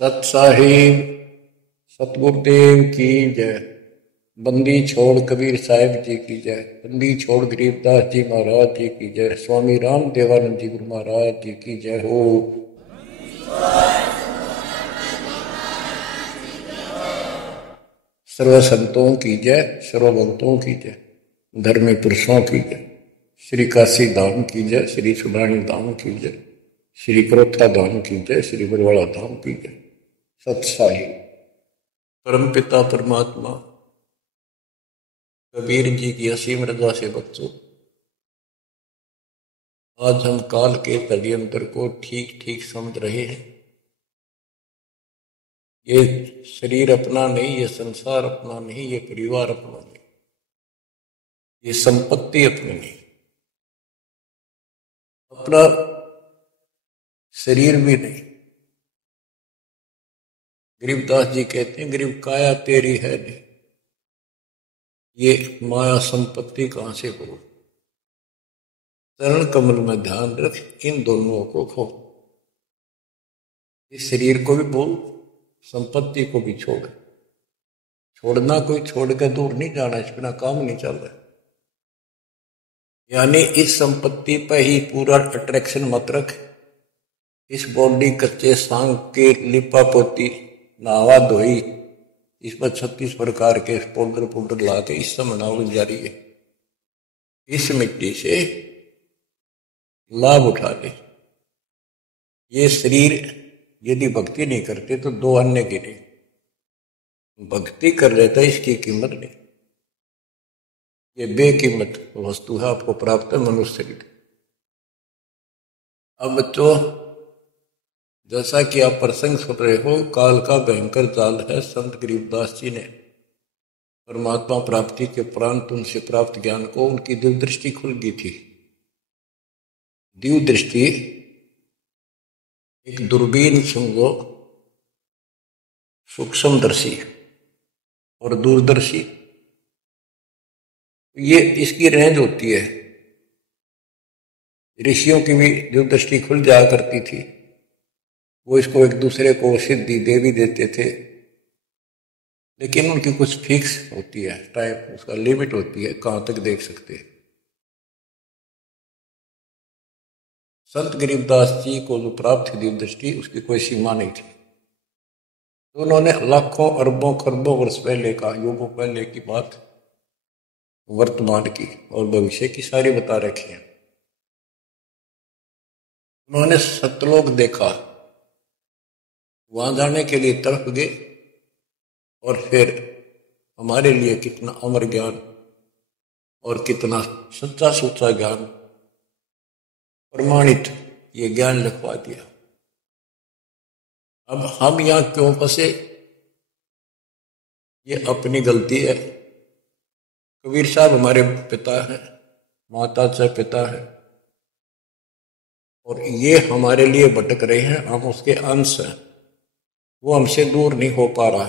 सत साहिब सतगुरुदेव की जय। बंदी छोड़ कबीर साहिब जी की जय। बंदी छोड़ गरीबदास जी महाराज जी की जय। स्वामी राम देवानंद जी गुरु महाराज जी की जय हो। सर्व संतों की जय, सर्व भक्तों की जय, धर्मी पुरुषों की जय। श्री काशी धाम की जय, श्री सुब्राणी धाम की जय, श्री करोथा धाम की जय, श्री बरवाड़ा धाम की जय। सत्साई परम पिता परमात्मा कबीर जी की असीम रजा से बच्चों, आज हम काल के षड्यंत्र को ठीक ठीक समझ रहे हैं। ये शरीर अपना नहीं, ये संसार अपना नहीं, ये परिवार अपना नहीं, ये संपत्ति अपनी नहीं, अपना शरीर भी नहीं। गरीबदास जी कहते हैं, गरीब काया तेरी है नहीं, ये माया संपत्ति कहां से हो। चरण कमल में ध्यान रख, इन दोनों को खो। इस शरीर को भी भूल, संपत्ति को भी छोड़। छोड़ना कोई छोड़ के दूर नहीं जाना, इस बिना काम नहीं चल रहा। यानी इस संपत्ति पर ही पूरा अट्रैक्शन मत रख। इस बॉडी कच्चे सांग के लिपा पोती नहावा धोई, इस पर 36 प्रकार के पाउडर पाउडर ला के इस समय नाव जा रही है। इस मिट्टी से लाभ उठा ले। ये शरीर यदि भक्ति नहीं करते तो दो अन्य गिरे। भक्ति कर लेता इसकी कीमत नहीं। ये बेकीमत वस्तु है, आपको प्राप्त है मनुष्य शरीर। अब तो जैसा कि आप प्रसंग सुन रहे हो, काल का भयंकर जाल है। संत गरीबदास जी ने परमात्मा प्राप्ति के उपरांत उनसे प्राप्त ज्ञान को उनकी दिव्य दृष्टि खुल गई थी। दिव्य दृष्टि एक दूरबीन समझो, सूक्ष्मदर्शी और दूरदर्शी, ये इसकी रेंज होती है। ऋषियों की भी दिव्य दृष्टि खुल जाया करती थी, वो इसको एक दूसरे को सिद्धि दे भी देते थे, लेकिन उनकी कुछ फिक्स होती है टाइम, उसका लिमिट होती है कहां तक देख सकते हैं। संत गरीबदास जी को जो प्राप्त थी दिव्य दृष्टि, उसकी कोई सीमा नहीं थी। तो उन्होंने लाखों अरबों खरबों वर्ष पहले का, युगों पहले की बात वर्तमान की और भविष्य की सारी बता रखी है। उन्होंने सतलोक देखा, वहां जाने के लिए तड़प गए, और फिर हमारे लिए कितना अमर ज्ञान और कितना सच्चा सुच्चा ज्ञान प्रमाणित ये ज्ञान लिखवा दिया। अब हम यहां क्यों फंसे, ये अपनी गलती है। कबीर साहब हमारे पिता हैं, माता से पिता है, और ये हमारे लिए भटक रहे हैं, हम उसके अंश हैं। वो हमसे दूर नहीं हो पा रहा।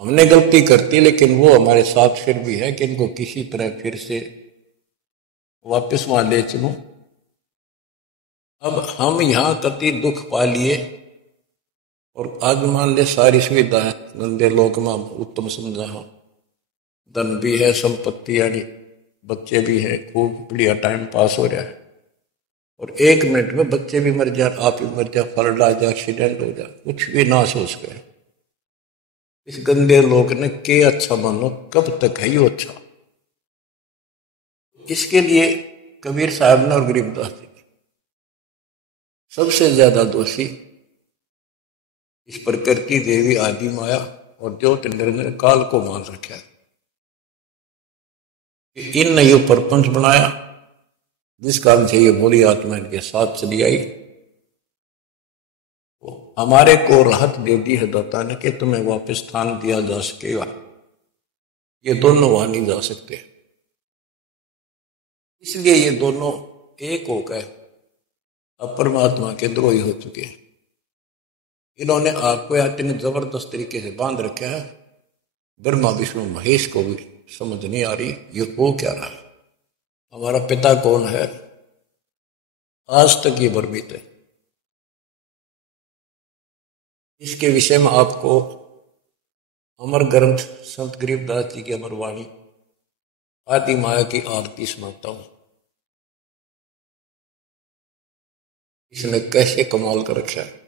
हमने गलती करती, लेकिन वो हमारे साथ फिर भी है कि इनको किसी तरह फिर से वापस वहां ले चलूं। अब हम यहां कति दुख पा लिए, और आज मान ले सारी सुविधा है, गंदे लोग में उत्तम समझा हो, धन भी है, संपत्ति यानी बच्चे भी है, खूब बढ़िया टाइम पास हो रहा है, और एक मिनट में बच्चे भी मर जाए, आप भी मर जाए, फ्लड आ जाए, एक्सीडेंट हो जाए, कुछ भी ना सोच गए। इस गंदे लोग ने के अच्छा मानो, कब तक है ये अच्छा। इसके लिए कबीर साहब ने और गरीबदास जी सबसे ज्यादा दोषी इस प्रकृति देवी आदि माया और ज्योति निर्णय काल को मान रखा है कि इन ये प्रपंच बनाया, जिस कारण से ये बोली आत्मा इनके साथ चली आई। तो हमारे को राहत दे दी है दाता ने कि तुम्हें वापस स्थान दिया जा सकेगा। ये दोनों वहां नहीं जा सकते, इसलिए ये दोनों एक होकर अब परमात्मा के द्रोही हो चुके हैं। इन्होंने आपको इतने जबरदस्त तरीके से बांध रखा है, ब्रह्मा विष्णु महेश को भी समझ नहीं आ रही ये हो क्या रहा है। हमारा पिता कौन है, आज तक ये भ्रमित है। इसके विषय में आपको अमर ग्रंथ संत गरीबदास जी की अमर वाणी आदि माया की आरती सुनाता हूं। इसने कैसे कमाल कर रखा है।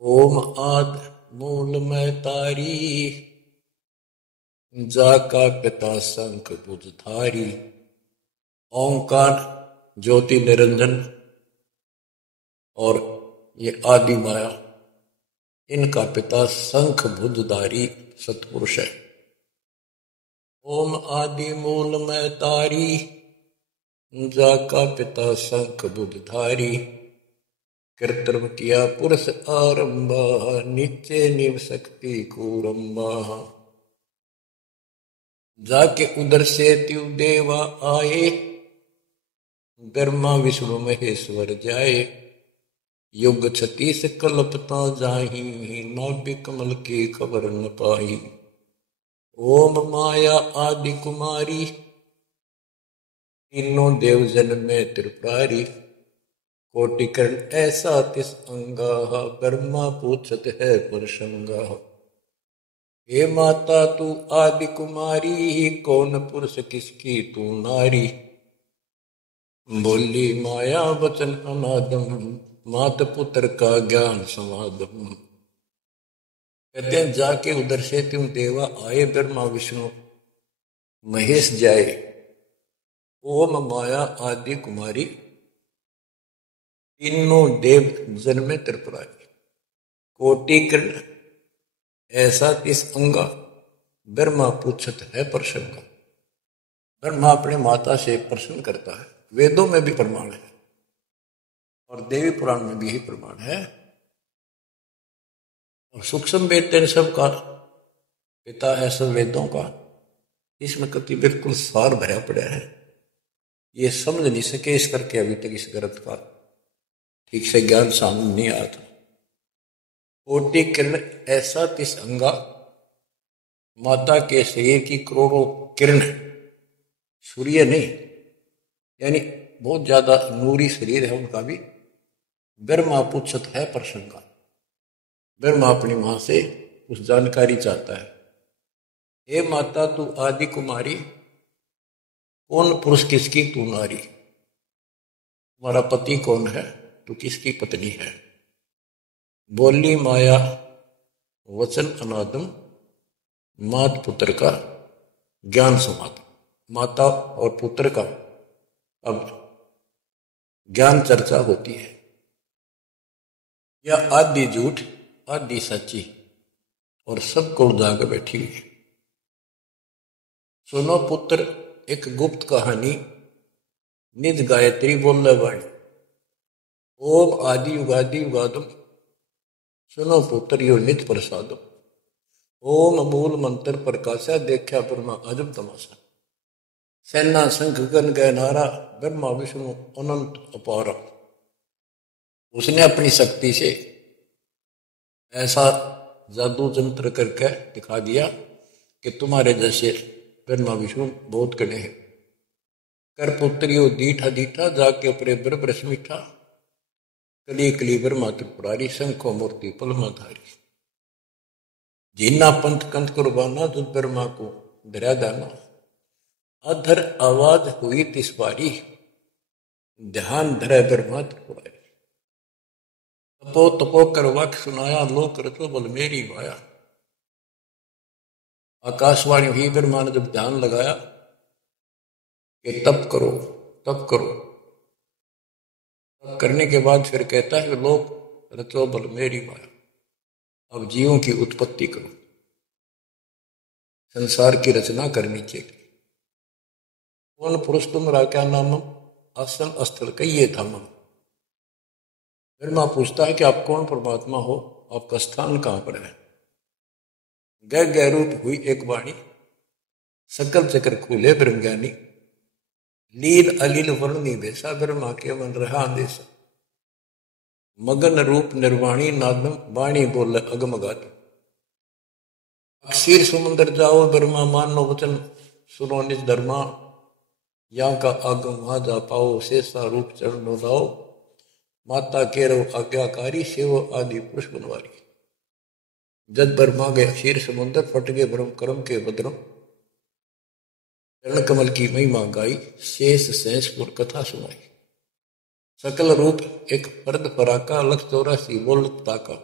ओम आद मूल में तारी, जाका पिता शंख बुधधारी। ओंकार ज्योति निरंजन और ये आदि माया, इनका पिता शंख बुधधारी सतपुरुष है। ओम आदि मूल में तारी, जाका पिता शंख बुधधारी। कृत्रिम किया पुरुष आरंभा, नित्य निव शक्ति कूरंबा। जाके उधर से त्यु देवा आए, ब्रह्मा विष्णु महेश्वर जाए। युग 36 कल्पता जाही, नाभि कमल की खबर न पाई। ओम माया आदि कुमारी, तीनों देव जन में त्रिपुरारी। कोटिकर्ण ऐसा तिस अंगा, ब्रह्मा पूछत है पुरुषंगा। हे माता तू आदि कुमारी, कौन पुरुष किसकी तू नारी। बोली माया वचन अनादम, मात पुत्र का ज्ञान समादम। कहते हैं जाके उधर से तुम देवा आए, ब्रह्मा विष्णु महेश जाए। ओम माया आदि कुमारी, तीनों देव जन्मे त्रिपुरारी। कोटिकर्ण ऐसा तिस अंगा, ब्रह्मा पूछत है प्रसंगा। ब्रह्मा अपने माता से प्रश्न करता है। वेदों में भी प्रमाण है और देवी पुराण में भी यही प्रमाण है। और सूक्ष्म वेद तेन सब का पिता है, सब वेदों का। इसमें कति बिल्कुल सार भरा पड़ा है। ये समझ नहीं सके इस करके अभी तक इस ग्रंथ का ठीक से ज्ञान सामने नहीं आया था। कोटि किरण ऐसा तिस अंगा, माता के शरीर की करोड़ों किरण, सूर्य नहीं, यानी बहुत ज्यादा नूरी शरीर है उनका भी। ब्रह्मा पूछत है प्रसंगा। ब्रह्मा अपनी मां से उस जानकारी चाहता है। हे माता तू आदि कुमारी, कौन पुरुष किसकी तू नारी। तुम्हारा पति कौन है, तू किसकी पत्नी है। बोली माया वचन अनादम, मात पुत्र का ज्ञान समादम। माता और पुत्र का अब ज्ञान चर्चा होती है। यह आदि झूठ आदि सच्ची और सबको उजागर बैठी हुई। सुनो पुत्र एक गुप्त कहानी, निज गायत्री बोल वाणी। ओम आदि युगादि युगादम, सुनो पुत्र यो निज प्रसादम। ओम मूल मंत्र प्रकाशा, देखा ब्रह्मा अजब तमाशा। सेना संख गण गय नारा, ब्रह्मा विष्णु अनंत अपारा। उसने अपनी शक्ति से ऐसा जादू तंत्र करके दिखा दिया कि तुम्हारे जैसे ब्रह्मा विष्णु बहुत कड़े हैं। कर पुत्रियो दीठा दीठा, जाके अपने ब्रह्म मीठा। कली कली ब्रह्मा त्रिपुरारी, शंखो मूर्ति पलमाधारी। जीना पंथ कंथ कुर्बाना, तुझ ब्रह्मा को दरिया दाना। अधर आवाज हुई तिस बारी, ध्यान धरे ब्रह्मा त्रिपुरारी। तपो तपो कर वाक्य सुनाया, लोक रचो बल मेरी माया। आकाशवाणी हुई, ब्रह्मा ने जब ध्यान लगाया कि तप करो तप करो। तप करने के बाद फिर कहता है लोक रचो बल मेरी माया। अब जीवों की उत्पत्ति करो, संसार की रचना करनी चाहिए। कौन पुरुष तुमरा क्या नामम, आसन स्थल कहिए धामम। ब्रह्मा पूछता है कि आप कौन परमात्मा हो, आपका स्थान कहां पर है। गह गह रूप हुई एक वाणी, सकल चक्र खुले ब्रह्म ज्ञानी। लील अलील वर्णी बेसा, ब्रह्मा के मन रहा अंदेशा। मगन रूप निर्वाणी नादम, वाणी बोल अगमगात। अक्षीर समुद्र जाओ, ब्रह्मा मानो वचन सुनो निज धर्मा। यहाँ का आगम वहां जा पाओ, शेषा रूप चरण लाओ। माता केरो आज्ञाकारी सेव आदि पुरुष बनवारी। जद ब्रह्मा गया क्षीर समुद्र फट गए ब्रह्म कर्म के बद्रम। चरण कमल की महिमा गाई शेष सहसपुर कथा सुनाई। सकल रूप एक फर्द फराका लख 84 बोलता का।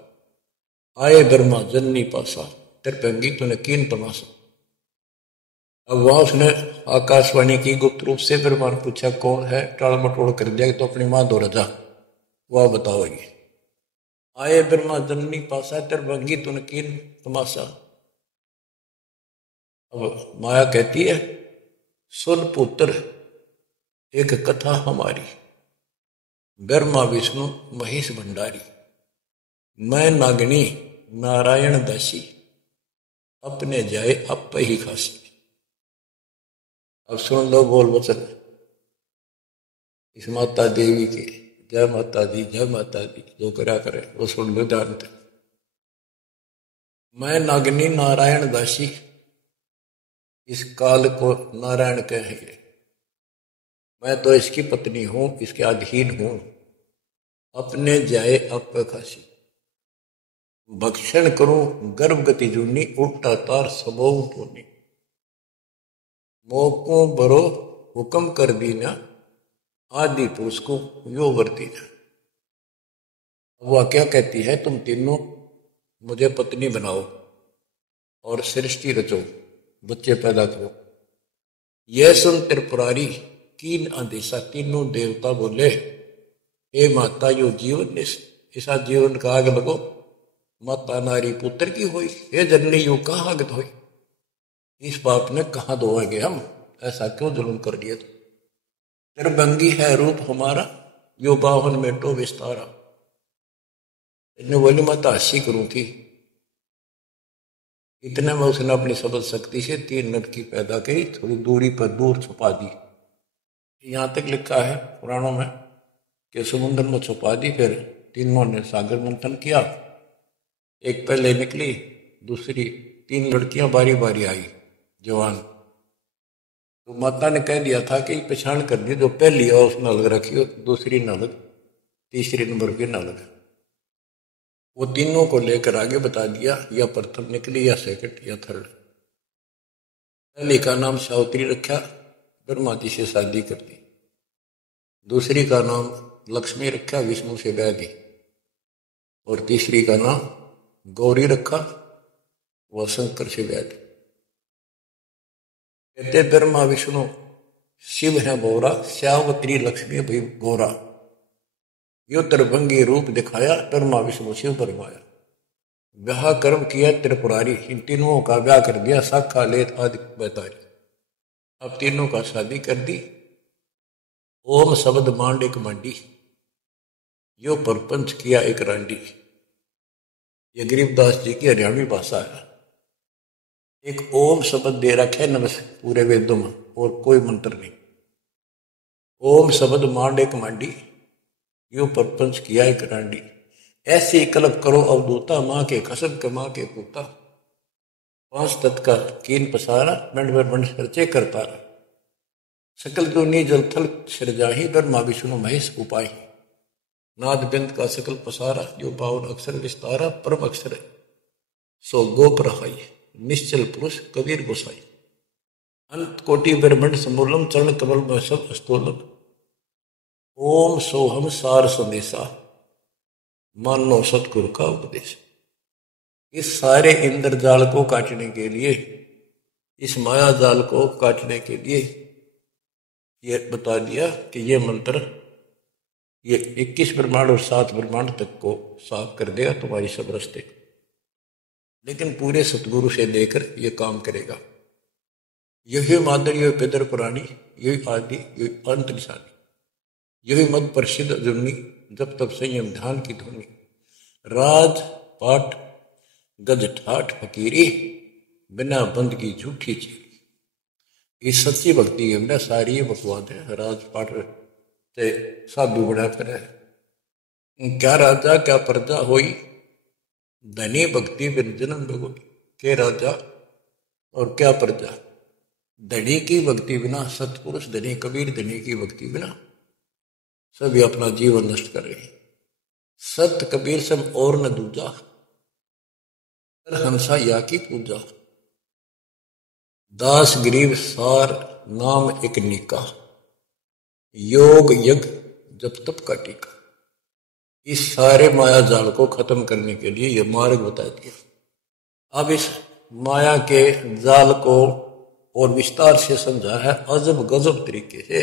आए ब्रह्मा जननी पासा त्रिपंगी तूने कीन तमाशा। अब वहां उसने आकाशवाणी की गुप्त रूप से ब्रह्मा ने पूछा कौन है, टाल मटोड़ कर दिया तो अपनी मां दो रजा वह बताओगी। आए ब्रह्मा जननी पासा त्रिभंगी तूने कीन तमाशा। अब माया कहती है सुन पुत्र एक कथा हमारी। ब्रह्मा विष्णु महेश भंडारी। मैं नागनी नारायण दासी अपने जाए अप ही खासी। अब सुन लो बोल वचन इस माता देवी के। जय माता दी जय माता दी जो करा करे वो सुन लो जानते। मैं नागनी नारायण दासी इस काल को नारायण कहेंगे। मैं तो इसकी पत्नी हूं इसके अधीन हूं। अपने जाए अप खासी भक्षण करूं गर्भगति जूनी उल्टा तार सबों टोनी। मोको बरो हुक्म कर दीना आदि पुरुष को यो वर्ती ना। वह क्या कहती है तुम तीनों मुझे पत्नी बनाओ और सृष्टि रचो बच्चे पैदा करो। यह सुन त्रिपुरारी कीन आदेशा। तीनों देवता बोले हे माता यो जीवन ऐसा जीवन का आग लगो। माता नारी पुत्र की हुई हे जननी यू कहाँ आगत हुई। इस बाप ने कहा धोएंगे हम, ऐसा क्यों जुल्म कर दिया। त्रिभंगी है रूप हमारा यो बावन में तो विस्तारा। इतने बोली मैं तो हंसी करूं थी। इतने में उसने अपनी सबल शक्ति से 3 लड़की पैदा की थोड़ी दूरी पर दूर छुपा दी। यहां तक लिखा है पुराणों में कि समुद्र में छुपा दी। फिर तीनों ने सागर मंथन किया। एक पहले निकली दूसरी 3 लड़कियां बारी बारी आई जवान। तो माता ने कह दिया था कि पहचान कर दी जो पहली है उस नलग रखी हो दूसरी नलग तीसरी नंबर की नलग। वो तीनों को लेकर आगे बता दिया या प्रथम निकली या सेकंड या थर्ड। पहली का नाम सावित्री रखा ब्रह्मा जी से शादी कर दी। दूसरी का नाम लक्ष्मी रखा विष्णु से ब्याह दी। और तीसरी का नाम गौरी रखा वह शंकर से ब्याह दी। कहते ब्रह्मा विष्णु शिव है बोरा श्यावत्री लक्ष्मी भाई गोरा। यो त्रिभंगी रूप दिखाया ब्रह्मा विष्णु शिव परमाया। ब्याह कर्म किया त्रिपुरारी इन तीनों का ब्याह कर दिया शाखा लेत आदि बैतारी। अब तीनों का शादी कर दी। ओम शब्द मांड एक मांडी यो परपंच किया एक रांडी। ये गरीबदास जी की हरियाणवी भाषा है। एक ओम शब्द दे रखे नमस पूरे वेदों में और कोई मंत्र नहीं। ओम शब्द मांड एक मांडी यो परपंच किया एक रांडी। ऐसे कल्प करो अवधूता माँ के कसम के माँ के पूता। 5 तत्व का कीन पसारा मंड मंड खर्चे करता रहा। सकल दुनी जल थल सिरजाही ब्रह्मा विष्णु महेश उपाय। नाद बिंद का सकल पसारा जो 52 अक्षर विस्तारा परम अक्षर है सो गोप रहाई। निश्चल पुरुष कबीर गोसाई। अंत कोटि ब्रह्मंड समूलम चरण कमल में सब अस्तोलम। ओम सोहम सार संदेशा मानो सतगुरु का उपदेश। इस सारे इंद्रजाल को काटने के लिए इस माया जाल को काटने के लिए ये बता दिया कि ये मंत्र ये 21 ब्रह्मांड और 7 ब्रह्मांड तक को साफ कर देगा तुम्हारी सब रस्ते। लेकिन पूरे सतगुरु से लेकर ये काम करेगा। यही मादर यही पितर पुरानी यही आदि यही अंत निशानी। यही मद प्रसिद्ध जुन्नी जब तब संयम ध्यान की धुनी। राज पाठ गज ठाठ फकीरी बिना बंद की झूठी चीरी। ये सच्ची भक्ति है सारी ये बकवाद है। राज पाठ से साधु बड़ा फिर क्या राजा क्या प्रजा होई धनी भक्ति बिन जन्म भोगी। के राजा और क्या प्रजा। धनी की भक्ति बिना सतपुरुष धनी कबीर धनी की भक्ति बिना सभी अपना जीवन नष्ट कर रहे हैं। सत कबीर सम और न दूजा, हंसा या की पूजा। दास गरीब सार नाम एक निका, योग यज्ञ जब तप का टीका। इस सारे माया जाल को खत्म करने के लिए यह मार्ग बता दिया। अब इस माया के जाल को और विस्तार से समझा है अजब गजब तरीके से।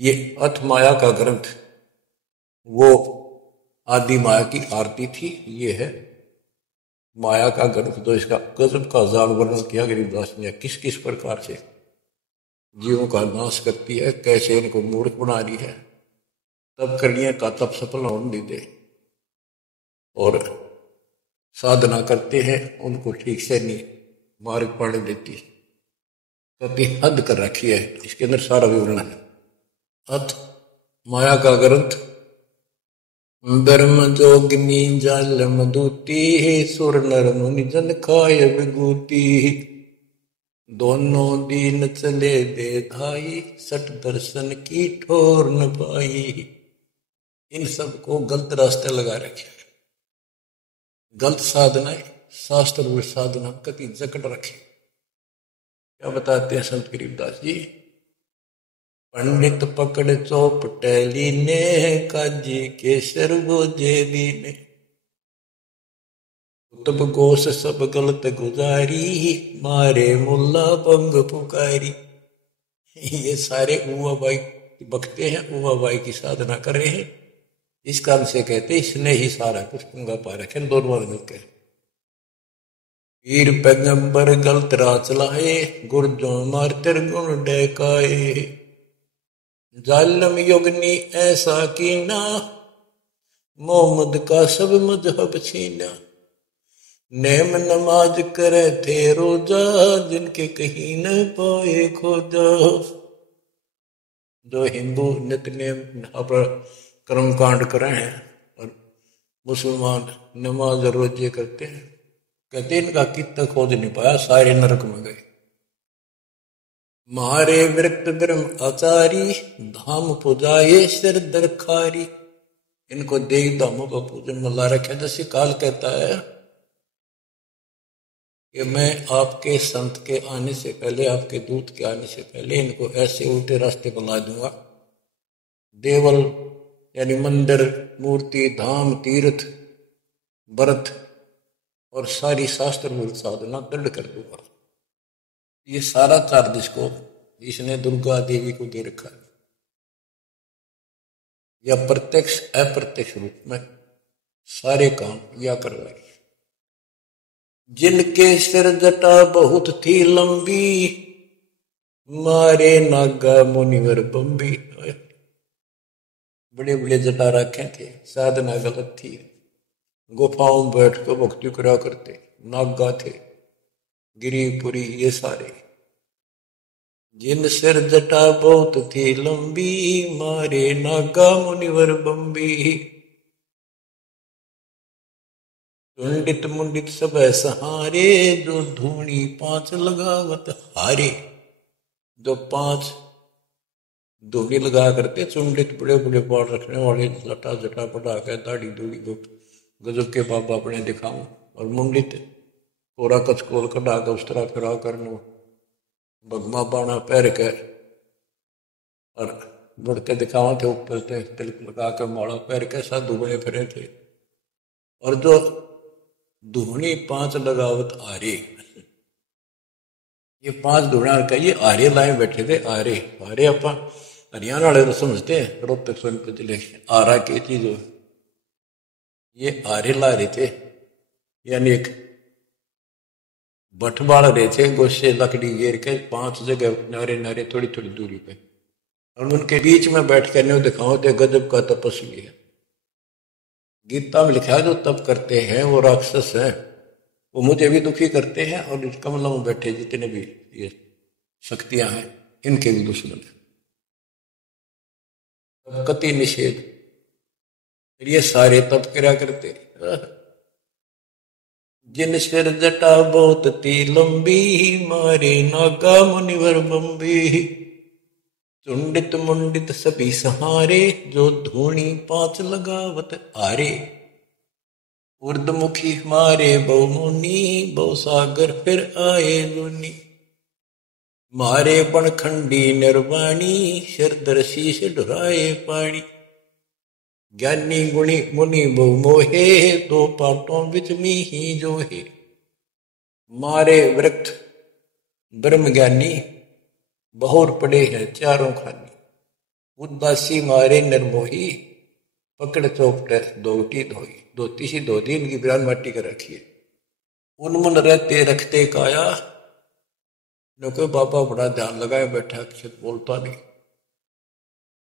ये अथ माया का ग्रंथ वो आदि माया की आरती थी, ये है माया का ग्रंथ। तो इसका गजब का जाल वर्णन किया गरीबदास ने, किस किस प्रकार से जीवों का नाश करती है, कैसे इनको मूर्ख बना रही है, तब करने का तब सफल होने दे, और साधना करते हैं उनको ठीक से नहीं मार्ग पाने देती, कभी हद कर रखी है। इसके अंदर सारा विवरण है। अथ माया का ग्रंथ। ब्रह्म जोगिनी जल मधुती, सुर नर मुनि जन खाय विभूति। दोनों दीन चले दे धाई, सठ दर्शन की ठोर न पाई। इन सबको गलत रास्ते लगा रखे, गलत साधनाएं, शास्त्र व साधना कति जकड़ रखे। क्या बताते हैं संत गरीबदास जी? पंडित पकड़ चौपटेली ने, काजी केसर गोजेली ने। तब गोस सब गलत गुजारी, मारे मुल्ला बंग पुकारी। ये सारे उवा बाई बकते हैं, उवा बाई की साधना कर रहे हैं। इस कारण से कहते इसने ही सारा कुछ पंगा पा रखे, दोनों मिलकर। पीर पैगंबर गलत राह चलाए, गुर्जों मारतर गुण डहकाए। जालम योगनी ऐसा कीना, मोहम्मद का सब मजहब छीना। नेम नमाज करे थे रोजा, जिनके कहीं न पाए खोजा। जो हिंदू नित्य नेम कर्म कांड करे हैं और मुसलमान नमाज रोजे करते हैं, कहते इनका कितना खोज नहीं पाया, सारे नरक में गए। मारे विरक्त ब्रह्म आचारी, धाम पुजाए सिर दरखारी। इनको देव धामों का पूजन मिला रखे। जैसे काल कहता है कि मैं आपके संत के आने से पहले, आपके दूत के आने से पहले इनको ऐसे उल्टे रास्ते बना दूंगा। देवल यानी मंदिर, मूर्ति, धाम, तीर्थ, व्रत और सारी शास्त्र मूल साधना दृढ़ कर दूंगा। ये सारा चार्ज इसको इसने दुर्गा देवी को दे रखा है, या प्रत्यक्ष अप्रत्यक्ष रूप में सारे काम या करवाए। जिनके सिर जटा बहुत थी लंबी, मारे नागा मुनिवर बंबी। बड़े बड़े जटा रखे थे, साधना गलत थी, गुफाओं में बैठ कर भक्ति करा करते, नागा थे, गिरिपुरी, ये सारे। जिन सिर जटा बहुत थी लंबी, मारे नागा मुनिवर बंबी। पंडित मुंडित सब सहारे, जो धूनी 5 लगावत हारे। जो 5 धूनी लगा करते, चुंडित बड़े बड़े बाल रखने वाले, जटा जटा बढ़ा के दाढ़ी दूढ़ी गजब के बाबा अपने दिखाऊं, और मुंडित पूरा कचकोल कढ़ा के उस तरह फिरा करनो, भगमा बाणा पैर के और बढ़ के दिखावा थे, ऊपर से तिलक लगा के माला पैर के साधु बने फिरे थे। और जो धूनी 5 लगावत आरे, ये 5 धूना का ये आरे लाए बैठे थे। आरे आरे अपा हरियाणा वाले तो समझते हैं, रोहतक सोनभद्र जिले आरा की चीज हो। ये आरे ला रहे थे, यानी एक बठ बाल रहे थे, गोशे लकड़ी घेर के 5 जगह नारे नारे थोड़ी थोड़ी दूरी पे, और उनके बीच में बैठ कर न्यू दिखाओ थे गजब का तपस्वी है। गीता में लिखा है जो तप करते हैं वो राक्षस हैं, वो मुझे भी दुखी करते हैं, और इस कमलों में बैठे जितने भी ये शक्तियां हैं इनके भी दुश्मन है। कति निषेध, ये सारे तप किया करते। जिन सिर जटा बहुत थी लंबी, मारे नागा मुनिवर बंबी। चुंडित मुंडित सभी सहारे, जो धूणी पांच लगावत आरे। उर्दमुखी मारे बहुमुनि, बहु सागर फिर आए लूनी। मारे बनखंडी निर्वाणी, सिरधर शीश ढुराए पानी। ज्ञानी गुणी मुनि बहु मोहे, दो पाटों बिच मीही जोहे। मारे वृक्ष ब्रह्म ज्ञानी, बहुर पड़े हैं चारों खानी। उदासी मारे निर्मोही, पकड़ चौपटे दोटी धोई। दो तीसी दो दिन की बिरान माटी कर रखी है। उनमुन रहते रखते काया, न कोई बाबा बड़ा ध्यान लगाए बैठा, अक्षत बोलता नहीं।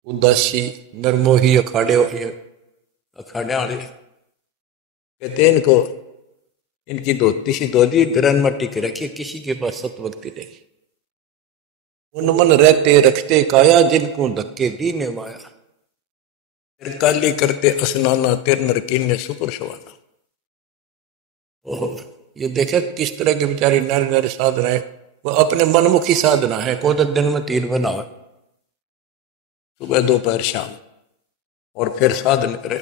उदासी निर्मोही अखाड़े वाले कहते इनको, इनकी दो तीसी दो दिन बिरान माटी कर रखी है, किसी के पास सतभक्ति नहीं। उनमन रहते रखते काया, जिनको धक्के दीने माया। फिर काली करते स्नाना, तिर नर कीने सुपर सवाना। ओहो, ये देखे किस तरह के बेचारी नारी नारी साधना है। वो अपने मनमुखी साधना है। को तो दिन में 3 बनावे, सुबह दोपहर शाम, और फिर साधन करे।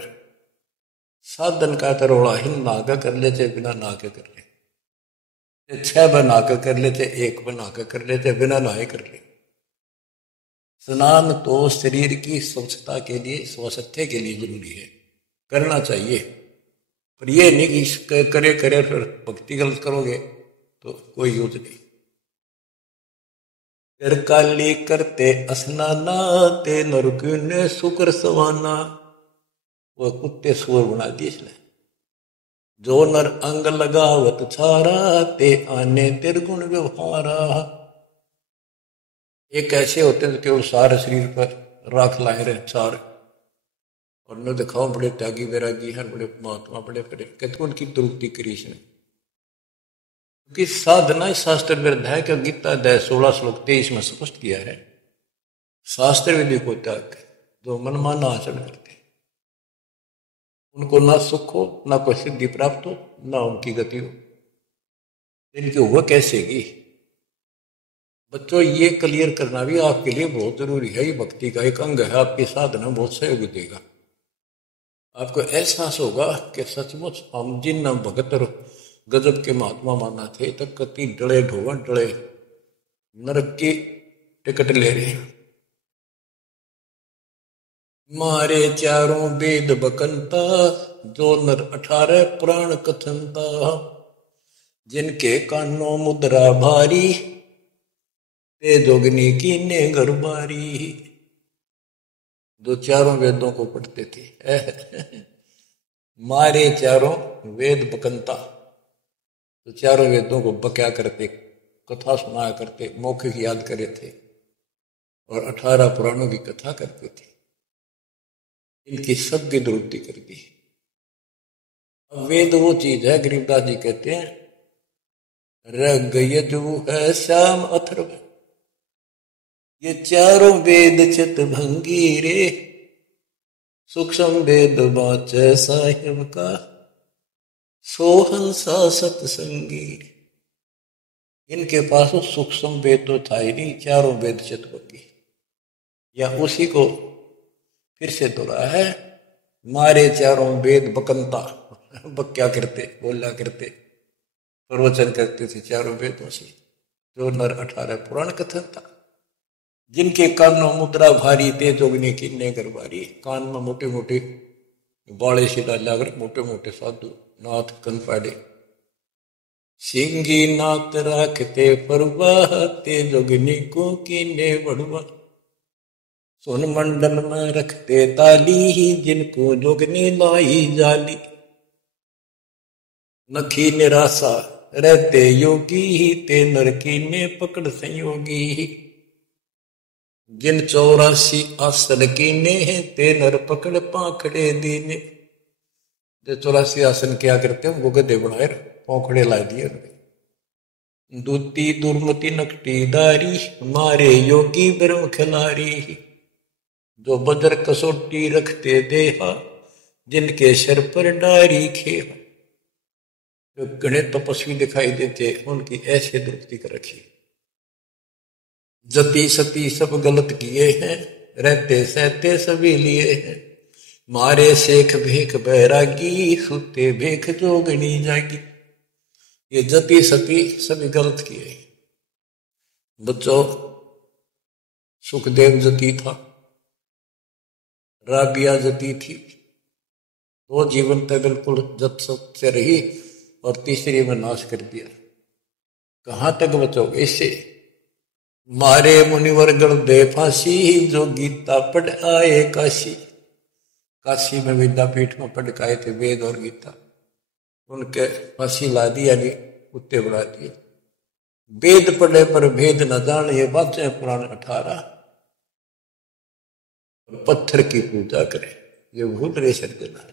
साधन का तरोड़ा हिन नागा कर ले, चाहे बिना नाके कर ले। 6 बना के कर लेते, 1 बना के कर लेते, बिना नहाए कर ले। स्नान तो शरीर की स्वच्छता के लिए, स्वास्थ्य के लिए जरूरी है, करना चाहिए। पर ये नहीं कि करे करे फिर भक्ति गलत करोगे तो कोई यूज नहीं। फिर काली करते स्नाना, ते नरकुने शुक्र सवाना। वो कुत्ते सुअर बना दिए इसने। जो नर अंग लगावत छारा, ते आने तिरगुण व्यवहारा। एक ऐसे होते हैं केवल सारे शरीर पर राख लाए रहे छार, और न दिखाओ बड़े त्यागी वैरागी हैं, बड़े महात्मा, बड़े बड़े कहते उनकी दुरुक्ति करी इसने। क्योंकि साधना शास्त्र विरुद्ध है कि गीता अध्याय 16 श्लोक 23 में स्पष्ट किया है, शास्त्र विधि को त्याग जो मनमाना आचरण करते उनको ना सुख हो, ना कोई सिद्धि प्राप्त हो, ना उनकी गति हो। इनकी हुआ कैसेगी? बच्चों, ये क्लियर करना भी आपके लिए बहुत जरूरी है। ये भक्ति का एक अंग है, आपकी साधना बहुत सहयोग देगा। आपको एहसास होगा कि सचमुच हम जिन भगत और गजब के महात्मा माना थे, तक कति डले ढोवा डले नरक की टिकट ले रहे हैं। मारे चारों वेद बकंता, जो नर 18 पुराण कथनता। जिनके कानों मुद्रा भारी, ते जोगनी कीने गरबारी। जो चारों वेदों को पढ़ते थे मारे चारों वेद बकंता, तो चारों वेदों को बक्या करते, कथा सुनाया करते, मौखिक याद करे थे, और 18 पुराणों की कथा करते थे। इनकी सबकी दुरुक्ति कर दी। अब वेद वो चीज है, गरीबदास जी कहते हैं, रग यजु है श्याम अथर्व। ये चारों वेद चित भंगी रे, सूक्ष्म वेद बाचे साहिब का, सोहंसा सत्संगी। इनके पास सूक्ष्म वेद तो था ही नहीं, चारों वेद चित भंगी। या उसी को फिर से दोहरा है, मारे चारों वेद बकंता, बक्या करते, बोला करते, प्रवचन करते थे चारों वेदों से। जो नर 18 पुराण कथन था। जिनके कानों मुद्रा भारी, ते जोगनी कीने गरबारी। कान में मोटे मोटे बाले से डाला कर, मोटे मोटे साधु नाथ कन पाड़े। सिंगी नाथ राखते परवाह, ते जोगनी को कीने बड़वा। सोन मंडल में रखते ताली, जिनको जोगनी लाई जाली। नखी निराशा रहते योगी, ते नर कीने पकड़ संयोगी। जिन 84 आसन कीने, ते नर पकड़ पाखड़े दीने। जो 84 आसन क्या करते हैं, वो गधे बनाए पाखड़े ला दिए। दूती दुर्मति नकटी दारी, मारे योगी ब्रह्म खिलारी। जो बदर कसोटी रखते देहा, जिनके सर पर डारी खेहा। जो गणे तपस्वी दिखाई देते, उनकी ऐसे दुरुक्ति कर रखी। जति सती सब गलत किए हैं, रहते सहते सभी लिए हैं। मारे शेख भेख बैरागी, सुते भेख जोगनी जागी। ये जति सती सभी गलत किए हैं। बच्चों, सुखदेव जति था, राबिया जति थी, वो जीवन तक बिल्कुल जत सत से रही और तीसरी में नाश कर दिया। कहां तक बचोगे इससे? मारे मुनिवर गण दे फांसी, जो गीता पढ़ आए काशी। काशी में विद्यापीठ में पढ़ के आए थे वेद और गीता, उनके फांसी ला दी, यानी कुत्ते बना दिए। वेद पढ़े पर भेद न जान, ये बातें पुराण 18। पत्थर की पूजा करे, ये भूल रहे सर्जना।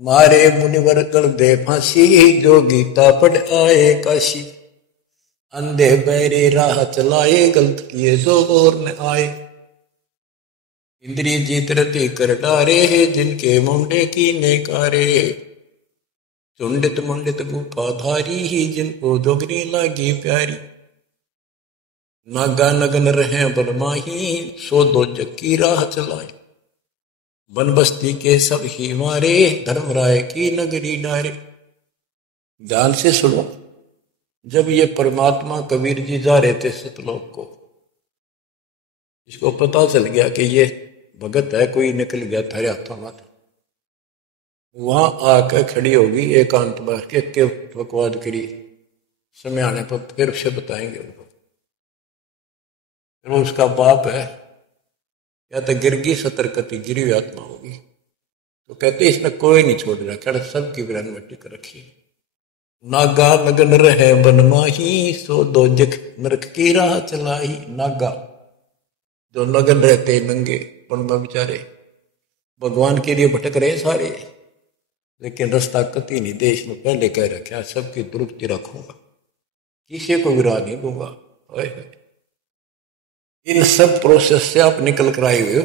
मारे मुनिवर कर दे फांसी, जो गीता पढ़ आए काशी। अंधे बैरे राह चलाए, गलत किए जो और न आए। इंद्री जीत रति कर डारे, जिनके मुंडे की नेकारे। चुंडित मुंडित गुफा धारी, जिनको जोगनी लागी प्यारी। नागा नगन रहे बनमाही, सो दो जग की राह चलाई। वन बस्ती के सब ही मारे, धर्मराय की नगरी डारे। ध्यान से सुनो, जब ये परमात्मा कबीर जी जा रहे थे सतलोक को, इसको पता चल गया कि ये भगत है, कोई निकल गया थारे हाथों में, वहां आकर खड़ी होगी एकांत बैठ के बकवाद करी। समय आने पर फिर से बताएंगे उनको। फिर उसका बाप है, या तो गिरगी सतर्कती गिरी हुई आत्मा होगी, तो कहते इसमें कोई नहीं छोड़ रहा, कह सबकी बिरान मिट्टी कर रखी। नागा लगन रहे बनमाही, सो दो जग नरक की राह चलाई। नागा जो लगन रहते नंगे पण में बेचारे भगवान के लिए भटक रहे सारे, लेकिन रास्ता कति नहीं। देश में पहले कह रखा, सबकी दुरुक्ति रखूंगा, किसी को विराह नहीं दूंगा। इन सब प्रोसेस से आप निकल कर आए हुए हो।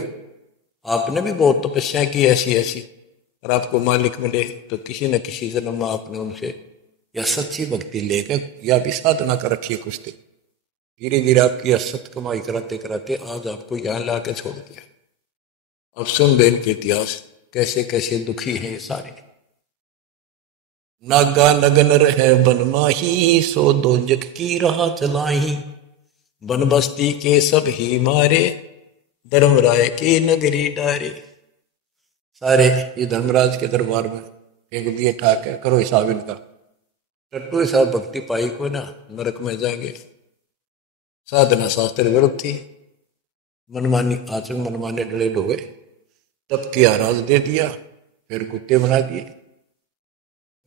आपने भी बहुत तपस्या की ऐसी ऐसी, और आपको मालिक मिले तो किसी न किसी जन्म में आपने उनसे या सच्ची भक्ति लेकर या भी साधना कर रखी है कुछ दिन। धीरे धीरे आपकी असत कमाई कराते कराते आज आपको यहाँ ला के छोड़ दिया। अब सुन दो इनके इतिहास, कैसे कैसे दुखी हैं ये सारे। नागा नगन रहे बनमाही, सो दो जग की राह चलाई। वन बस्ती के सब ही मारे, धर्मराय की नगरी डारे। सारे ये धर्मराज के दरबार में फेंक दिए ठाक है, करो हिसाब इनका। टट्टू हिसाब भक्ति पाई को ना नरक में जाएंगे। साधना शास्त्र विरुद्ध थी, मनमानी आचरण मनमाने डले हो गए, तब किया राज दे दिया, फिर कुत्ते बना दिए।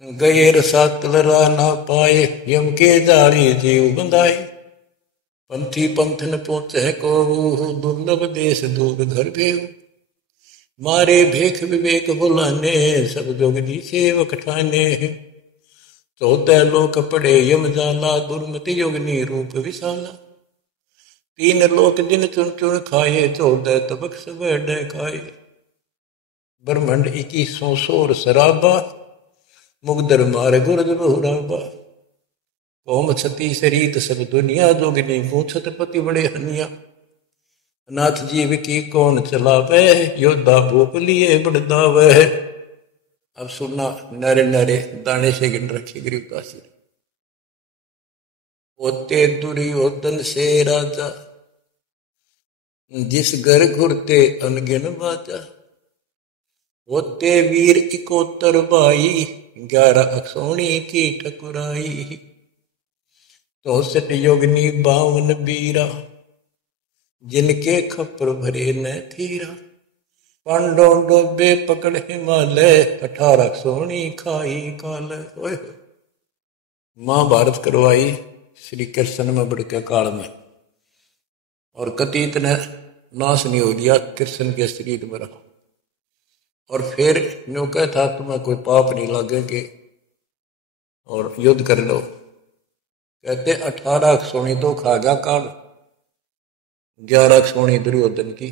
गैर सात लड़ा ना पाए, यम के जाली जीव बंधाए। पंथी पंथ न पहुंचे को, दुर्लभ देश दूर घर गए। मारे भेख विवेक बुलाने, सब जोगनी सेवक ठाने। 14 लोक पड़े यम जाला, दुर्मति योगनी रूप विशाला। 3 लोक जिन चुन चुन खाए, 14 तबक सब खाए। ब्रह्मंड 21 सोर शराबा, मुगदर मार गुरद बहुराबा। कौम छती शरीत सब दुनिया, जोगिनी पूछत पति बड़े हनिया। अनाथ जीव की कौन चलावे, योद्धा भूप लिए बड़दावे। अब सुनना, नारे नारे दाने से गिन रखी गरीब काशी। होते दुर्योधन से राजा, जिस घर घुरते अनगिन बाजा। होते वीर 71 भाई, 11 अक्षौणी की ठकुराई। 64 योगनी 52 बीरा, जिनके खप्पर भरे न थीरा। पांडव डोबे पकड़ हिमालय, 18 सोनी खाई काल। महाभारत करवाई श्री कृष्ण में बढ़ के काल में, और कतीत ने नाश नहीं हो गया, कृष्ण के शरीर में रहा। और फिर न्यू कहता तुम्हें कोई पाप नहीं लगेगे और युद्ध कर लो। कहते 18 सोनी तो खा गया काल, 11 सोनी दुर्योधन की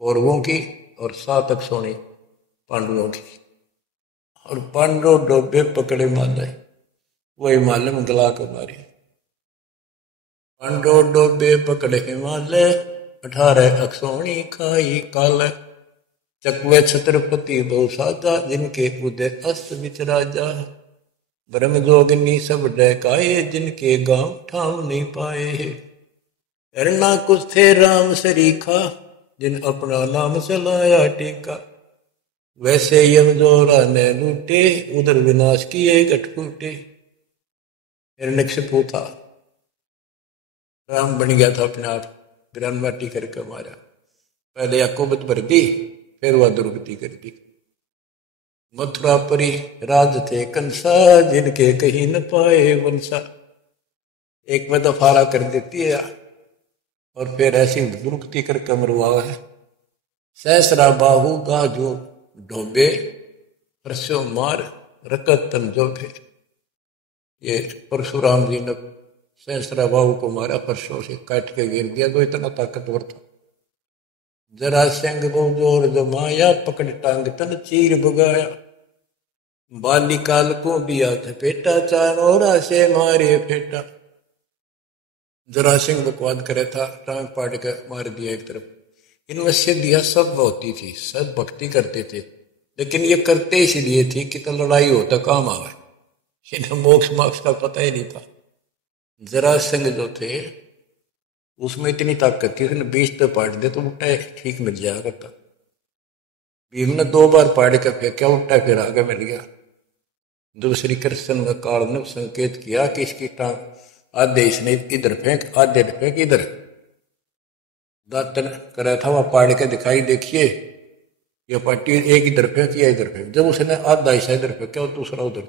कौरवों की, और 7 सोनी पांडवों की। और पांडव डोबे पकड़े माले, वो हिमालय में गला कर मारे। पांडो डोबे पकड़ हिमालय, 18 अक्षौणी खाई काल। चकवे छत्रपति बहु साजा, जिनके उदय अस्त विचराजा। ब्रह्म जोगिनी सब डहकाए, जिनके गांव ठाम नहीं पाए। करना कुछ थे राम सरीखा, जिन अपना नाम चलाया टीका। वैसे यमजोरा ने लूटे, उधर विनाश किए गठ फूटे। हिरण्यकशिपु था, राम बन गया था अपने आप, वीरान माटी करके मारा। पहले अकोबत भर दी, फिर वह दुर्गति कर दी। मथुरापुरी राज थे कंसा, जिनके कहीं न पाए वंशा। एक में तो फारा कर देती है और फिर ऐसी दुर्गति करके मरवा है। सहसरा बाहु गाजो डोबे, परसों मार रकत तन जोबे। ये परशुराम जी ने सहसरा बाहु को मारा, परसों से काट के गिर दिया, तो इतना ताकतवर था। जरा सिंह बहु जोर जमाया, पकड़ टांग तन चीर भुगाया। बालिकाल को दिया था पेटा, चारों से मारे फेटा। जरा सिंह बकवाद करे था, टांग पाट के मार दिया एक तरफ। इनमें सिद्धियां सब होती थी, सब भक्ति करते थे, लेकिन ये करते इसलिए थी कि तो लड़ाई होता काम आवे, इन्हें मोक्ष मोक्ष का पता ही नहीं था। जरा सिंह जो थे उसमें इतनी ताकत थी, उसने 20 पे पाट दे तो उल्टा ठीक मिल जाया करता। भीम ने 2 बार पाड़ के फेंका, उल्टा फिर आगे मिल गया। दूसरी कृष्ण में काल ने संकेत किया कि इसकी टांग आधे इसने इधर फेंक, आधे फेंक इधर। दातन करा था, वह पाड़ के दिखाई, देखिए यह पार्टी एक इधर फेंक या इधर फेंक। जब उसने आधा हिस्सा इधर फेंका और दूसरा उधर,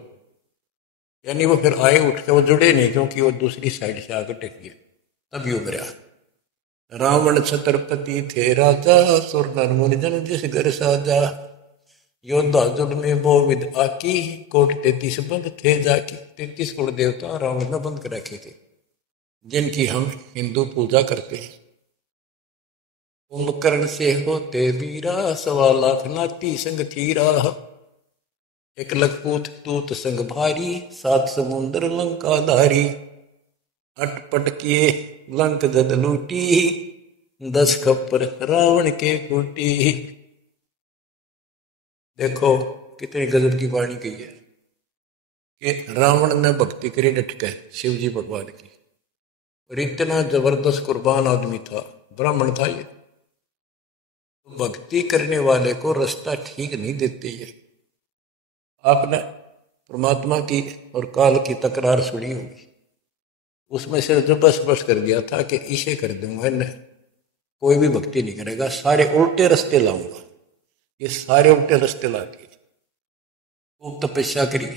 यानी वो फिर आए उठ के, वो जुड़े नहीं क्योंकि वो दूसरी साइड से आकर टेक गया, तभी उभरा। रावण छत्रपति थे राजा, सुर नर मुनि जन जिस घर साजा। योद्धा जुग में वो विद आकी, कोट 33 बंद थे जाकी। 33 कोट देवता रावण ने बंद कर रखे थे, जिनकी हम हिंदू पूजा करते हैं। कुंभकर्ण से होते वीरा, 1.25 लाख नाती संग थीरा। 1 लखपूत तूत संग भारी, 7 समुद्र लंका धारी। अटपट किए लंक जद लूटी, 10 खप्पर रावण के फूटी। देखो कितनी गजब की वाणी कही है कि रावण ने भक्ति करी डटके शिव जी भगवान की, और इतना जबरदस्त कुर्बान आदमी था, ब्राह्मण था ये। तो भक्ति करने वाले को रास्ता ठीक नहीं देते ये। आपने परमात्मा की और काल की तकरार सुनी होगी, उसमें से जो बस कर दिया था कि इसे कर दूंगा, इन्हें कोई भी भक्ति नहीं करेगा, सारे उल्टे रास्ते लाऊंगा। ये सारे उल्टे रास्ते ला दिए। खूब तपस्या करी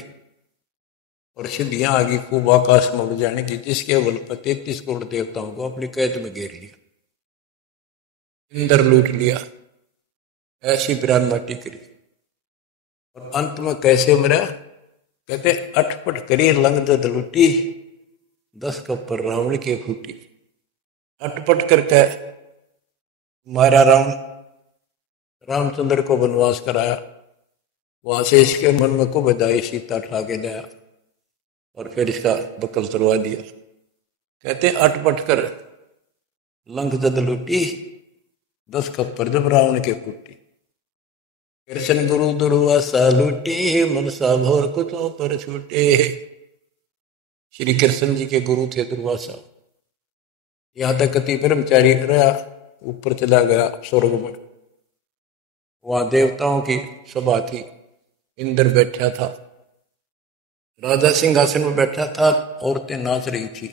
और सिद्धियां आ गई, खूब आकाश में उड़ जाने की, जिसके बल पर 33 करोड़ देवताओं को अपनी कैद में घेर लिया, इंद्र लूट लिया, ऐसी बिरान माटी करी। और अंत में कैसे मरा? कहते अटपट करी लंग दद लूटी, 10 कप्पर रावण के फूटी। अटपट करके मारा रामचंद्र को वनवास कराया, वहां से इसके मन में को बधाई, सीता ठा के लाया और फिर इसका बकल तरवा दिया। कहते अटपट कर लंक जद लूटी, 10 कप्पर जब रावण के फूटी। कृष्ण गुरु दुर्वासा लूटे, मनसा भोर कुतों पर छूटे। श्री कृष्ण जी के गुरु थे दुर्वासा। यहां तक कति ब्रह्मचारी रहा, ऊपर चला गया स्वर्ग में, वहां देवताओं की सभा थी, इंद्र बैठा था, राजा सिंहासन में बैठा था, औरतें नाच रही थी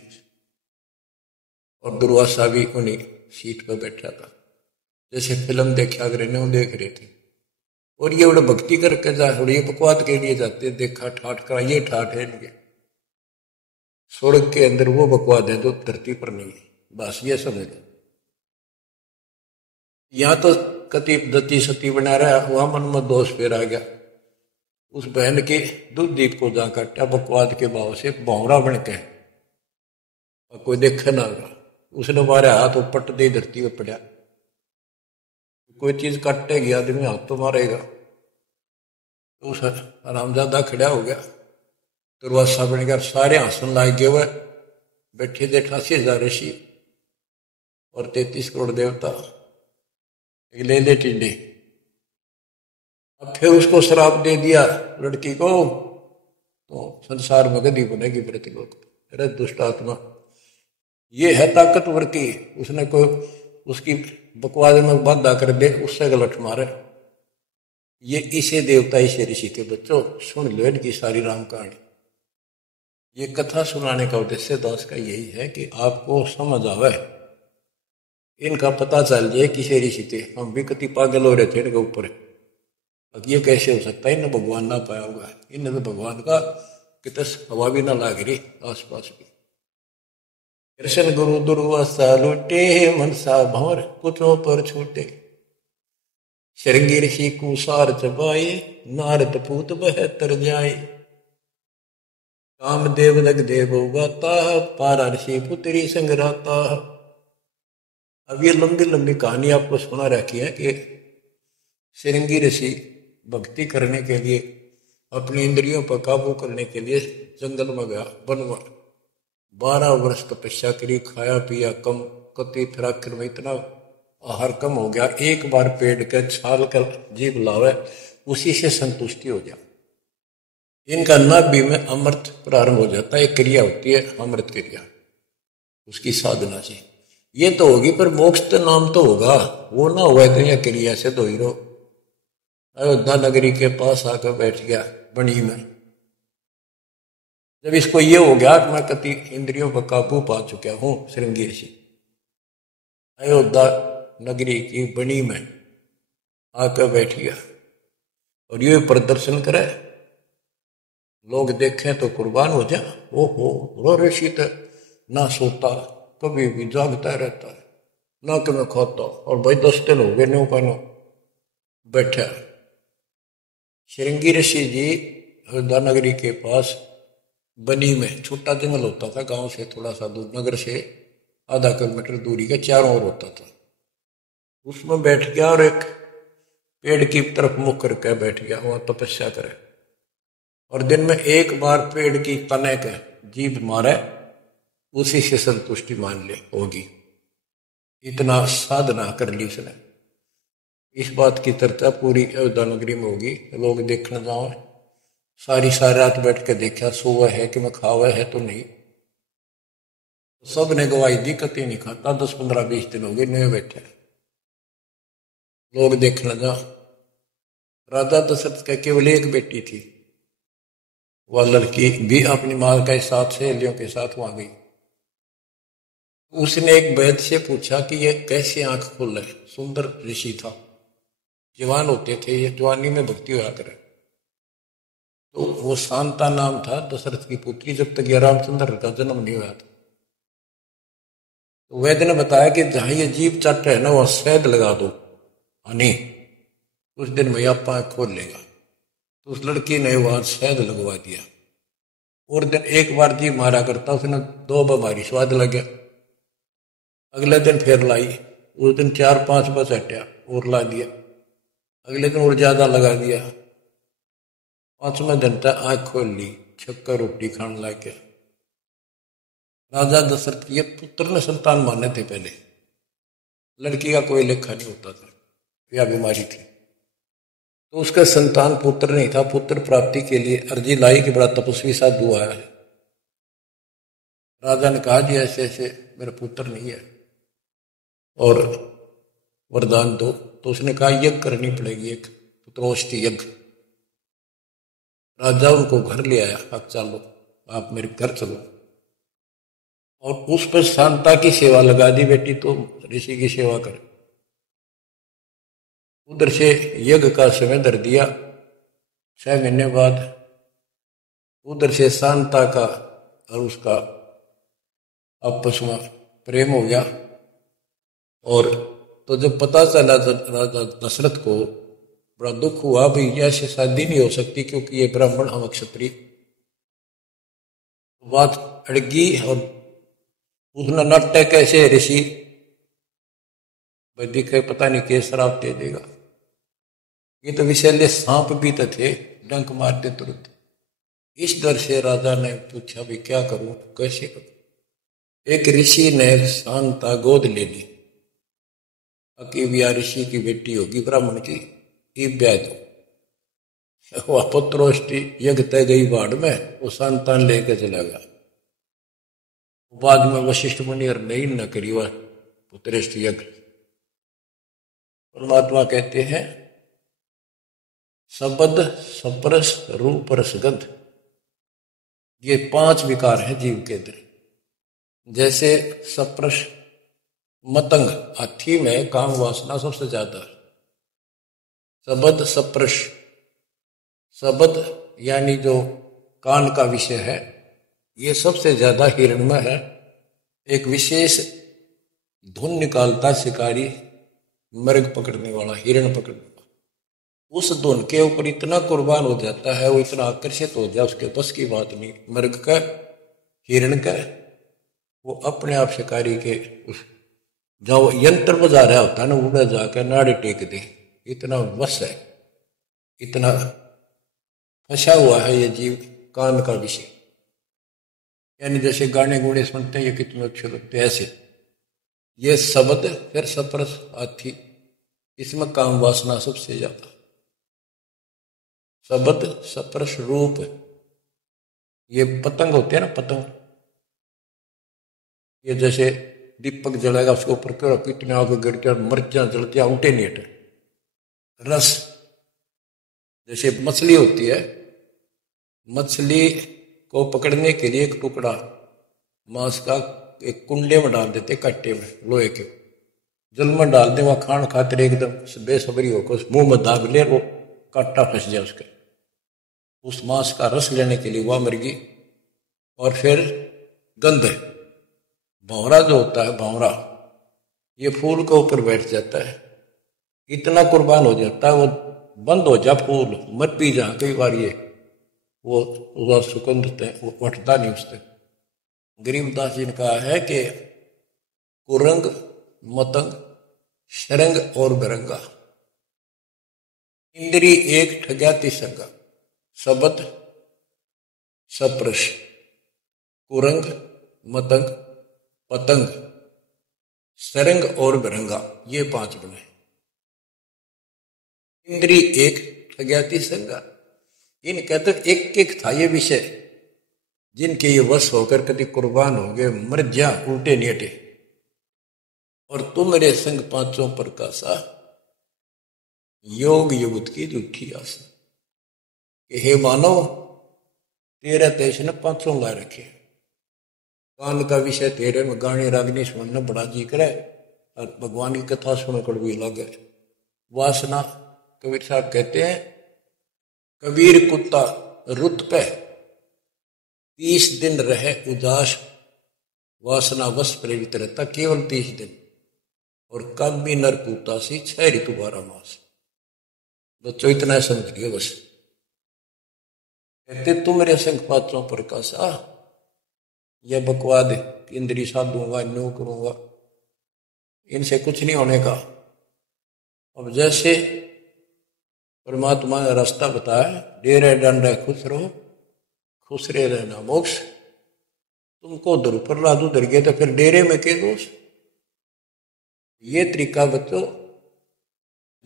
और दुर्वासा भी उन्हीं सीट पर बैठा था, जैसे फिल्म देखा करे न्यू देख रहे थे। और ये बड़ा भक्ति करके जा, ये बकवाद के लिए जाते, देखा ठाठ का, ये ठाठ है इनके। स्वर्ग के अंदर वो बकवाद है जो धरती पर नहीं है, बस ये समझ। यहां तो कति दती सती बना रहा, वहां मन में दोष फिर आ गया। उस बहन के दूध दीप को जा काटा बकवाद के भाव से, भौरा बन के, और कोई देखे ना होगा। उसने मारे हाथ पट दे धरती पर पड़ा। कोई चीज काटेगी आदमी हाथ तो मारेगा। तो उस आरामजादा खड़ा हो गया, दुर्वासा बन गया, सारे हंसन लाग गए। वह बैठे थे 88,000 ऋषि और 33 करोड़ देवता, ले ले टिड्डे। अब फिर उसको श्राप दे दिया लड़की को, तो संसार में गधी बनेगी प्रतिलोक। अरे दुष्ट आत्मा, ये है ताकतवर की, उसने कोई उसकी बकवाद में बाधा कर दे, उससे गलत मारे। ये इसे देवता इसे ऋषि के बच्चों सुन लो इनकी सारी राम कहानी। ये कथा सुनाने का उद्देश्य दास का यही है कि आपको समझ आवे, इनका पता चल जाए किसे ऋषि थे। हम भी कति पागल हो रहे थे इनके ऊपर, अब ये कैसे हो सकता है, इन्हें भगवान ना पाया होगा। इन्हें तो भगवान का कितने हवा भी ना लाग रही आसपास भी। कृष्ण गुरु दुर्वासा लुटे, मनसा भंवर कुचों पर छूटे। श्रृंगी ऋषि कुसार चबाए, नारद पूत बह तर जाए। कामदेव दग देव गाता, पारा ऋषि पुत्री संग रहता। अब ये लंबी लंबी कहानी आपको सुना रखी है कि श्रृंगी ऋषि भक्ति करने के लिए, अपनी इंद्रियों पर काबू करने के लिए जंगल में गया, वन में 12 वर्ष तपस्या करी, खाया पिया कम, कति फिर आखिर में इतना आहार कम हो गया, एक बार पेड़ के छाल कर जीभ लावे, उसी से संतुष्टि हो जाए। इनका नाभि में अमृत प्रारंभ हो जाता है, एक क्रिया होती है अमृत क्रिया, उसकी साधना से ये तो होगी, पर मोक्ष तो नाम तो होगा, वो ना हुआ तो यह क्रिया से तो ही रहो। अयोध्या नगरी के पास आकर बैठ गया बनी में। जब इसको ये हो गया कि मैं कति इंद्रियों पर काबू पा चुका हूं श्रृंगी ऋषि, अयोध्या नगरी की बनी में आकर बैठ गया और ये प्रदर्शन करे, लोग देखें तो कुर्बान हो जाए। ओहो, ऋषि तो ना सोता, कभी भी जागता रहता है, ना कि मैं खाता, और भाई 10 दिन हो गए नो का नो बैठा। श्रृंगी ऋषि जी अयोध्या नगरी के पास बनी में छोटा जंगल होता था, गांव से थोड़ा सा दूर, नगर से आधा किलोमीटर दूरी के चारों ओर होता था, उसमें बैठ गया और एक पेड़ की तरफ मुख करके बैठ गया, वहां तपस्या करे। और दिन में एक बार पेड़ की तने के जीभ मारे, उसी से संतुष्टि मान ले होगी। इतना साधना कर ली उसने। इस बात की चर्चा पूरी अयोध्या नगरी में होगी, लोग देखने जाओ, सारी रात बैठ के देखा, सोवा है कि मैं खावा है तो नहीं। सब ने गवाही दी, कति नहीं खाता, 10, 15, 20 दिन हो गए नए बैठे, लोग देखने जाओ। राजा दशरथ का केवल एक बेटी थी, वह लड़की भी अपनी मां के साथ सहेलियों के साथ वहां गई। उसने एक वैद्य से पूछा कि यह कैसे आंख खोल है। सुंदर ऋषि था, जवान होते थे, ये जवानी में भक्ति हुआ करे। तो वो शांता नाम था दशरथ की पुत्री, जब तक यह रामचंद्र का जन्म नहीं हुआ था। तो वैद्य ने बताया कि जहां ये जीभ चट है ना, वह शहद लगा दो, हनी, उस दिन में आप आंख खोल लेगा। तो उस लड़की ने वहां शहद लगवा दिया, और दिन एक बार जीभ मारा करता, उसने 2 बीमारी स्वाद लग गया। अगले दिन फिर लाई, उस दिन 4-5 बस हटा और ला दिया, अगले दिन और ज्यादा लगा दिया, 5वें दिन तक आंख खोल ली, छक्कर रोटी खाने लग गया। राजा दशरथ के पुत्र ने संतान माने थे पहले, लड़की का कोई लेखा नहीं होता था, यह बीमारी थी। तो उसका संतान पुत्र नहीं था, पुत्र प्राप्ति के लिए अर्जी लाई कि बड़ा तपस्वी साधु आया है। राजा ने कहा जी ऐसे ऐसे मेरा पुत्र नहीं है और वरदान दो। तो उसने कहा यज्ञ करनी पड़ेगी, एक पुत्रोष्टि यज्ञ। राजा उनको घर ले आया, अब चलो आप मेरे घर चलो, और उस पर शांता की सेवा लगा दी, बेटी तो ऋषि की सेवा करे। उधर से यज्ञ का समय धर दिया, 6 महीने बाद उधर से शांता का और उसका आपस में प्रेम हो गया। और तो जब पता चला राजा दशरथ को बड़ा दुख हुआ, भाई ऐसे शादी नहीं हो सकती क्योंकि ये ब्राह्मण हम क्षत्रिय। बात अड़गी और उसने नाटक कैसे ऋषि भाई दिखे पता नहीं के श्राप दे देगा। ये तो विषैले सांप भी तो थे, डंक मारते तुरंत। इस डर से राजा ने पूछा भी क्या करूं, कैसे करूं। एक ऋषि ने शांता गोद ले ली। अकीविया ऋषि की बेटी होगी ब्राह्मण की, ब्याह दो। वह पुत्रोष्टि यज्ञ तय गई बाढ़ में, वो संतान लेके चला गया। बाद में वशिष्ठ मुनि और नहीं न करी वह पुत्रेष्टि यज्ञ। परमात्मा कहते हैं शब्द सप्रस रूप रसगंध, ये 5 विकार हैं जीव के अंदर। जैसे सप्रश मतंग, हाथी में काम वासना सबसे ज्यादा है। शब्द सप्रश, शब्द यानी जो कान का विषय है, ये सबसे ज्यादा हिरणमय है। एक विशेष धुन निकालता शिकारी, मृग पकड़ने वाला, हिरण पकड़ने वाला, उस धुन के ऊपर इतना कुर्बान हो जाता है, वो इतना आकर्षित हो जाए, उसके बस की बात नहीं। मृग का, हिरण का, वो अपने आप शिकारी के जब यंत्र बजा रहा होता है ना, उड़ा जाकर नाड़े टेक दे, इतना वश है, इतना फंसा हुआ है ये जीव कान का विषय। यानी जैसे गाने गुणे सुनते हैं, ये कितने अच्छे लगते हैं, ऐसे ये शब्द, फिर सप्रस हाथी, इसमें काम वासना सबसे ज्यादा। शब्द सप्रस रूप, ये पतंग होते हैं ना, पतंग, ये जैसे दीपक जलाएगा, उसके ऊपर कितने आगे गिरते और मिर्चा जलती, उठे नहीं हटे। रस, जैसे मछली होती है, मछली को पकड़ने के लिए एक टुकड़ा मांस का एक कुंडे में डाल देते, कट्टे में लोहे के, जल में डाल दे, वहां खान खातिर एकदम बेसब्री होकर मुंह में दाब ले, वो कांटा फंस जाए उसके। उस मांस का रस लेने के लिए वह मुर्गी। और फिर गंध, भंवरा जो होता है, भंवरा, ये फूल के ऊपर बैठ जाता है, इतना कुर्बान हो जाता है, वो बंद हो जा फूल, मत पी जा, कई बार ये वो सुगंध वो उठता नहीं उससे। गरीबदास जी ने कहा है कि कुरंग मतंग शरंग और बिरंगा, इंद्री एक ठग्याति संगा। शब्द सप्रश, कुरंग मतंग पतंग सरंग और बिरंगा, ये 5 गुण है। इंद्री एक ठग्याति संगा, इन कहते एक एक था ये विषय, जिनके ये वश होकर कभी कुर्बान होंगे, मर जा, उल्टे नहीं हटे। और तुम मेरे संग 5 प्रकाशा, योग युगत की झूठी आशा। हे मानव, तेरा तेज ने 5 ला रखे, कान का विषय तेरे में गाने रागनी सुनना बड़ा जी करे, और भगवान की कथा सुन कड़वी लगे। वासना, कबीर साहब कहते हैं, कबीर कुत्ता रुत पे 30 दिन रहे उदास, वासना वश प्रेरित रहता केवल 30 दिन। और कामी नर कुत्ता सी 6 ऋतु 12 मास। बच्चों इतना समझ गए बस। कहते तुम मेरे संग 5 प्रकाशा, यह बकवाद इंद्री साधूंगा, न्यू करूंगा, इनसे कुछ नहीं होने का। अब जैसे परमात्मा ने रास्ता बताया, डेरे डंडे खुश रहो, खुश रहे रहना मोक्ष। तुमको उधर प्रहलाद उधर गए तो फिर डेरे में के दोष। ये तरीका बच्चों,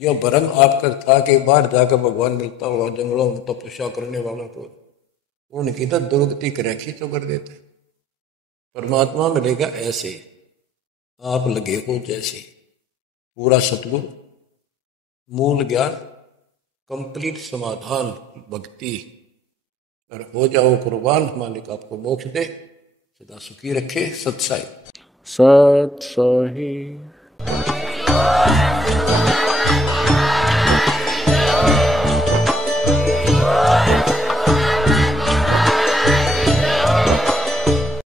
यह भ्रम आपका था कि बाहर जाकर भगवान मिलता हुआ जंगलों में तपस्या करने वालों को, उनकी तो दुर्गति रखी तो कर देते। परमात्मा मिलेगा ऐसे, आप लगे हो जैसे, पूरा सतगुरु, मूल ज्ञान, कंप्लीट समाधान, भक्ति, और हो जाओ कुर्बान। मालिक आपको मोक्ष दे, सदा सुखी रखे। सत्साई सत्साही।